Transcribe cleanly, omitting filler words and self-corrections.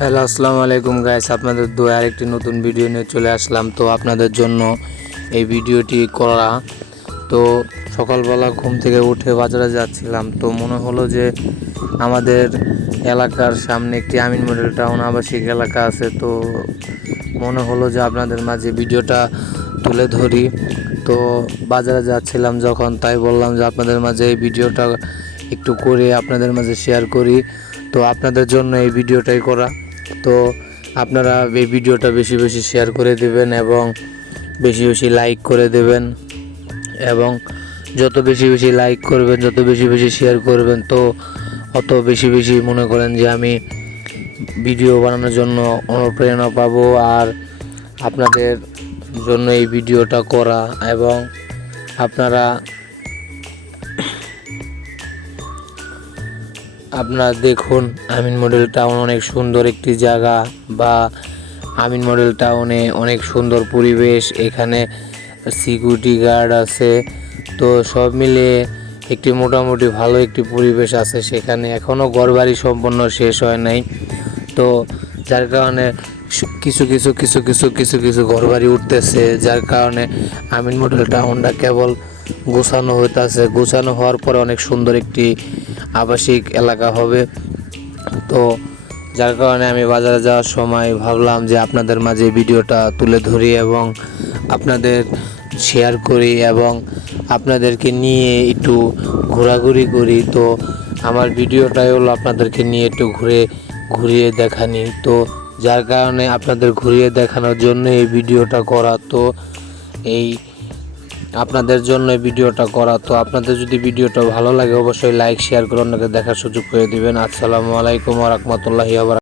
Hello, আসসালামু আলাইকুম guys. আপনাদের দোয়া আরেকটি নতুন ভিডিও নিয়ে চলে আসলাম। তো আপনাদের জন্য এই ভিডিওটি করা। তো সকালবেলা ঘুম থেকে উঠে বাজারে যাচ্ছিলাম, তো মনে হলো যে আমাদের এলাকার সামনে একটি আমিন মডেল টাউন আবাসিক এলাকা আছে। তো মনে হলো যে আপনাদের মাঝে ভিডিওটা তুলে ধরি। তো বাজারে যাচ্ছিলাম যখন, তাই বললাম যে আপনাদের মাঝে এই ভিডিওটা একটু করে আপনাদের মাঝে শেয়ার করি। তো আপনাদের জন্য এই ভিডিওটাই করা। তো আপনারা এই ভিডিওটা বেশি বেশি শেয়ার করে দেবেন এবং বেশি বেশি লাইক করে দেবেন, এবং যত বেশি বেশি লাইক করবেন, যত বেশি বেশি শেয়ার করবেন, তো অত বেশি বেশি মনে করেন যে আমি ভিডিও বানানোর জন্য অনুপ্রেরণা পাবো। আর আপনাদের জন্য এই ভিডিওটা করা। এবং আপনারা দেখুন, আমিন মডেল টাউন অনেক সুন্দর একটি জায়গা, বা আমিন মডেল টাউনে অনেক সুন্দর পরিবেশ। এখানে সিকিউরিটি গার্ড আছে। তো সব মিলিয়ে একটি মোটামুটি ভালো একটি পরিবেশ আছে সেখানে। এখনও ঘরবাড়ি সম্পূর্ণ শেষ হয় নাই, তো যার কারণে কিছু কিছু কিছু কিছু কিছু কিছু ঘরবাড়ি উঠতেছে, যার কারণে আমিন মডেল টাউনটা কেবল গোছানো হইতেছে। গোছানো হওয়ার পরে অনেক সুন্দর একটি আবাসিক এলাকা হবে। তো যার কারণে আমি বাজারে যাওয়ার সময় ভাবলাম যে আপনাদের মাঝে ভিডিওটা তুলে ধরি এবং আপনাদের শেয়ার করি এবং আপনাদেরকে নিয়ে একটু ঘোরাঘুরি করি। তো আমার ভিডিওটাই হলো আপনাদেরকে নিয়ে একটু ঘুরিয়ে দেখানি। তো যার কারণে আপনাদের ঘুরিয়ে দেখানোর জন্য এই ভিডিওটা করা। তো এই আপনাদের জন্য এই ভিডিওটা করা। তো আপনাদের যদি ভিডিওটা ভালো লাগে অবশ্যই লাইক শেয়ার করে অন্যকে দেখার সুযোগ করে দিবেন। আসসালামু আলাইকুম ওয়া রাহমাতুল্লাহি ওয়া বারাকাতুহু।